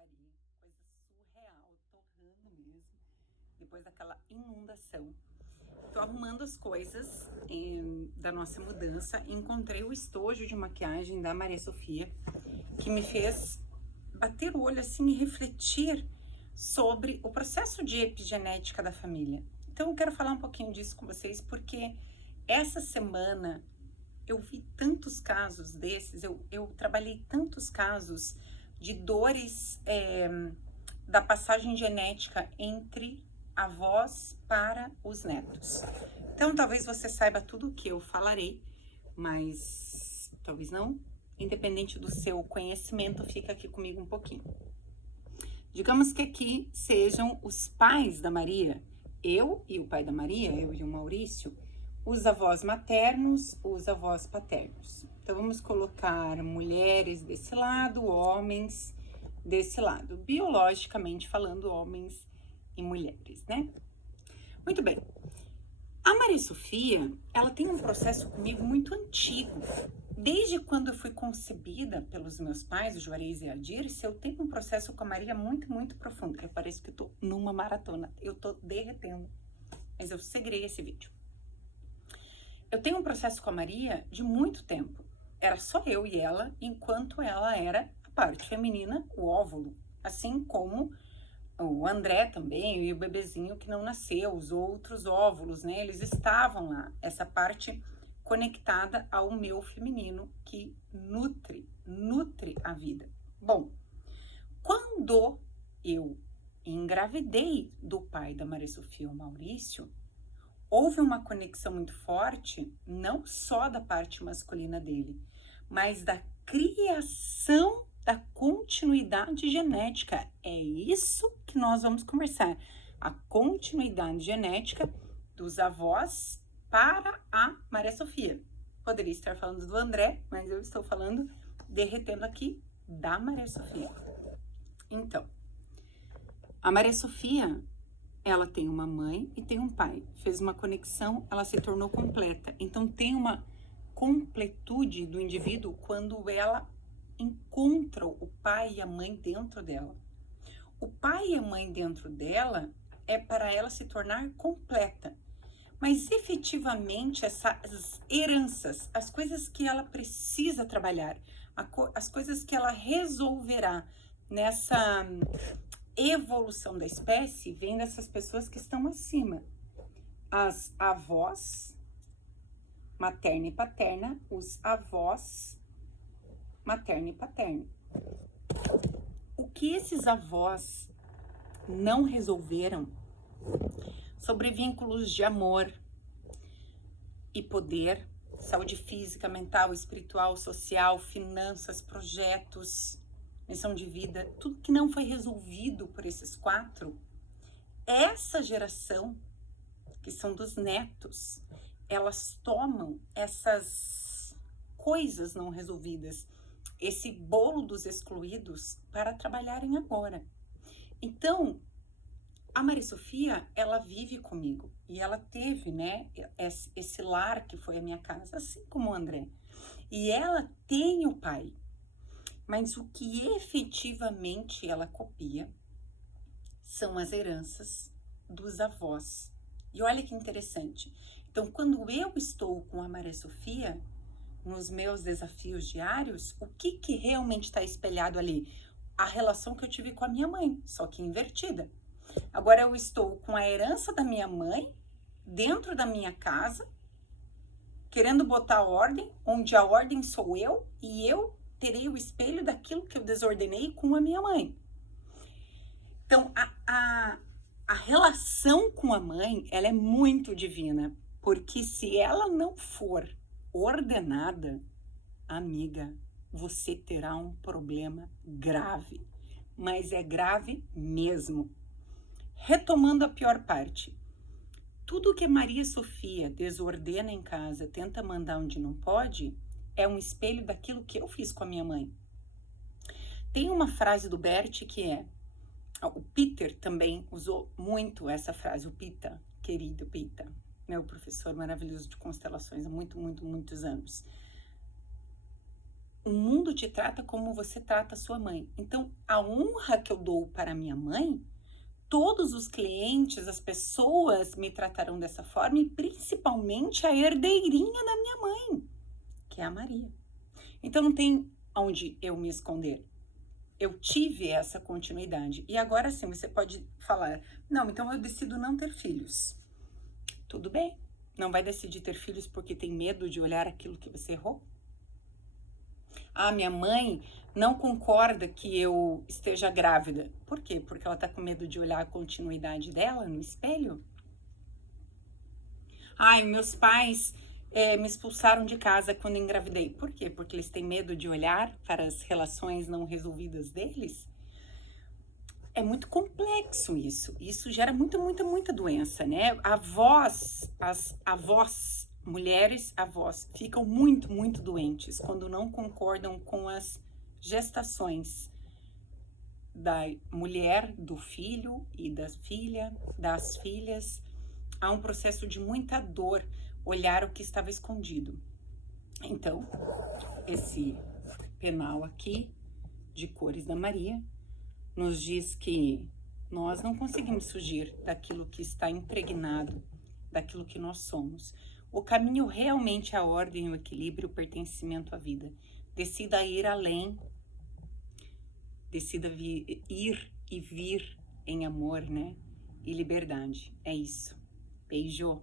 aquarinha, coisa surreal, torrando mesmo, depois daquela inundação. Tô arrumando as coisas da nossa mudança, encontrei o estojo de maquiagem da Maria Sofia, que me fez bater o olho assim e refletir sobre o processo de epigenética da família. Então eu quero falar um pouquinho disso com vocês, porque essa semana eu vi tantos casos desses, eu trabalhei tantos casos de dores da passagem genética entre avós para os netos. Então, talvez você saiba tudo o que eu falarei, mas talvez não. Independente do seu conhecimento, fica aqui comigo um pouquinho. Digamos que aqui sejam os pais da Maria, eu e o pai da Maria, eu e o Maurício, os avós maternos, os avós paternos. Então, vamos colocar mulheres desse lado, homens desse lado. Biologicamente falando, homens e mulheres, né? Muito bem. A Maria Sofia, ela tem um processo comigo muito antigo. Desde quando eu fui concebida pelos meus pais, o Juarez e a Dirce, eu tenho um processo com a Maria muito, muito profundo. Eu pareço que eu tô numa maratona. Eu tô derretendo. Mas eu segurei esse vídeo. Eu tenho um processo com a Maria de muito tempo. Era só eu e ela, enquanto ela era a parte feminina, o óvulo. Assim como o André também, e o bebezinho que não nasceu, os outros óvulos, né? Eles estavam lá, essa parte conectada ao meu feminino que nutre a vida. Bom, quando eu engravidei do pai da Maria Sofia, o Maurício, houve uma conexão muito forte, não só da parte masculina dele, mas da criação da continuidade genética. É isso que nós vamos conversar. A continuidade genética dos avós para a Maria Sofia. Poderia estar falando do André, mas eu estou falando, derretendo aqui, da Maria Sofia. Então, a Maria Sofia, ela tem uma mãe e tem um pai. Fez uma conexão, ela se tornou completa. Então, tem uma completude do indivíduo quando ela encontra o pai e a mãe dentro dela. O pai e a mãe dentro dela é para ela se tornar completa. Mas efetivamente essas heranças, as coisas que ela precisa trabalhar, as coisas que ela resolverá nessa evolução da espécie, vem dessas pessoas que estão acima. As avós, materna e paterna, os avós, materno e paterno. O que esses avós não resolveram sobre vínculos de amor e poder, saúde física, mental, espiritual, social, finanças, projetos, missão de vida, tudo que não foi resolvido por esses quatro, essa geração, que são dos netos, elas tomam essas coisas não resolvidas, esse bolo dos excluídos, para trabalharem agora. Então, a Maria Sofia, ela vive comigo e ela teve, né, esse lar que foi a minha casa, assim como o André. E ela tem o pai, mas o que efetivamente ela copia são as heranças dos avós. E olha que interessante. Então, quando eu estou com a Maria Sofia, nos meus desafios diários, o que realmente está espelhado ali? A relação que eu tive com a minha mãe, só que invertida. Agora eu estou com a herança da minha mãe dentro da minha casa, querendo botar ordem, onde a ordem sou eu, e eu terei o espelho daquilo que eu desordenei com a minha mãe. Então, a relação com a mãe, ela é muito divina, porque se ela não for ordenada, amiga, você terá um problema grave, mas é grave mesmo. Retomando a pior parte, tudo que Maria Sofia desordena em casa, tenta mandar onde não pode, é um espelho daquilo que eu fiz com a minha mãe. Tem uma frase do Bert que é, o Peter também usou muito essa frase, o Pita, querido Pita, meu professor maravilhoso de constelações há muitos anos. O mundo mundo te trata como você trata sua mãe. Então, a honra que eu dou para minha mãe, todos os clientes, as pessoas me tratarão dessa forma e principalmente a herdeirinha da minha mãe, que é a Maria. Então, não tem onde eu me esconder. Eu tive essa continuidade. E agora sim, você pode falar, não, então eu decido não ter filhos. Tudo bem. Não vai decidir ter filhos porque tem medo de olhar aquilo que você errou? Ah, minha mãe não concorda que eu esteja grávida. Por quê? Porque ela tá com medo de olhar a continuidade dela no espelho? Ai, meus pais me expulsaram de casa quando engravidei. Por quê? Porque eles têm medo de olhar para as relações não resolvidas deles? É muito complexo isso. Isso gera muita doença, né? As avós, mulheres avós, ficam muito doentes quando não concordam com as gestações da mulher, do filho e da filha, das filhas. Há um processo de muita dor olhar o que estava escondido. Então, esse penal aqui, de Cores da Maria, nos diz que nós não conseguimos fugir daquilo que está impregnado, daquilo que nós somos. O caminho realmente é a ordem, o equilíbrio, o pertencimento à vida. Decida ir além, decida ir e vir em amor, né? E liberdade. É isso. Beijo.